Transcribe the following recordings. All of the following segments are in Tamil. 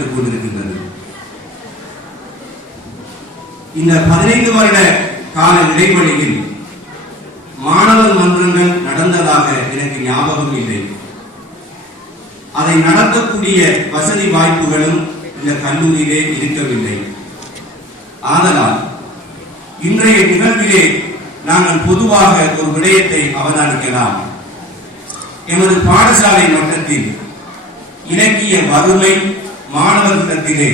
நடந்து கொண்டிருக்கின்றது இந்த பதினைந்து வருட கால இடைவெளியில் மாணவர் மன்றங்கள் நடந்ததாக எனக்கு ஞாபகம் இல்லை. அதை நடத்தக்கூடிய வசதி வாய்ப்புகளும் இந்த கல்லூரியிலே இருக்கவில்லை. ஆதலால் இன்றைய நிகழ்விலே நாங்கள் பொதுவாக ஒரு விடயத்தை அவதானிக்கலாம். எமது பாடசாலை மட்டத்தில் இலக்கிய வறுமை மாணவர்களிடத்திலே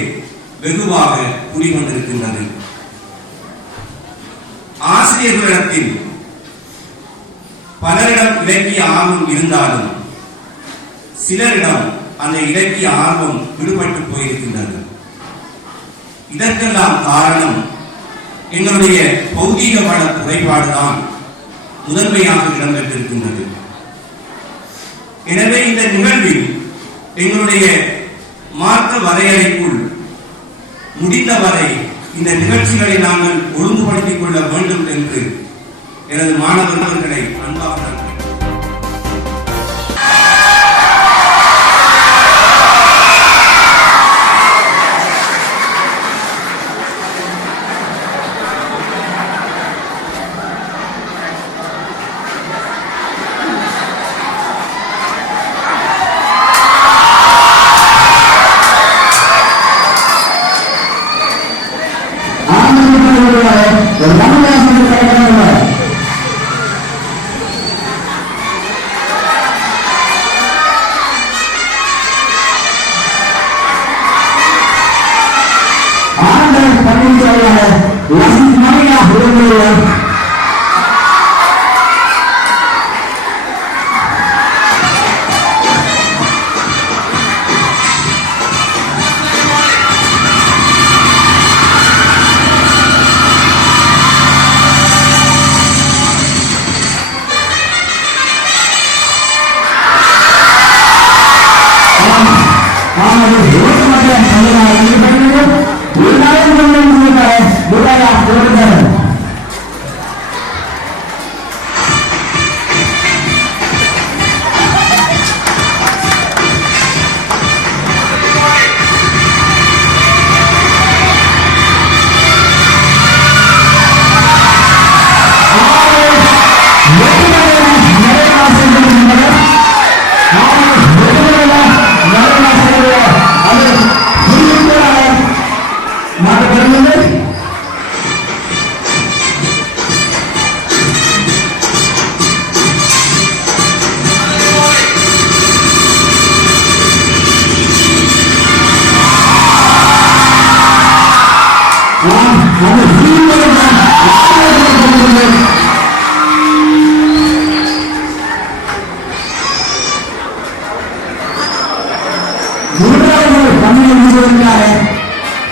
வெகுவாக குடிகொண்டிருக்கின்றது. ஆசிரியர்களிடத்தில் பலரிடம் இலக்கிய ஆர்வம் இருந்தாலும் சிலரிடம் அந்த இலக்கிய ஆர்வம் விடுபட்டு போயிருக்கின்றது. இதற்கெல்லாம் காரணம் எங்களுடைய பௌதீக வள குறைபாடுதான் முதன்மையாக இடம்பெற்றிருக்கின்றது. எனவே இந்த நிகழ்வில் எங்களுடைய மார்க்க வரையறைக்குள் முடிந்தவரை இந்த நிகழ்ச்சிகளை நாங்கள் ஒழுங்குபடுத்திக் கொள்ள வேண்டும் என்று எனது மாணவர்களை அன்பாக ஆண்டவர் பணியாளர் லசித் மரியா 누구라고 방문을 누구인가에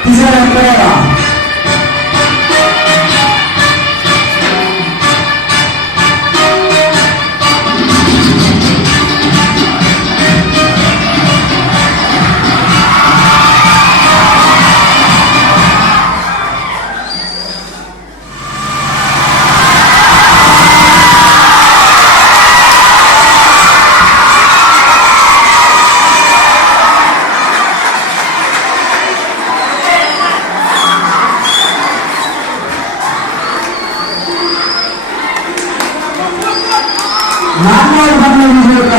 이 사람 빼라 Namor Hamilton,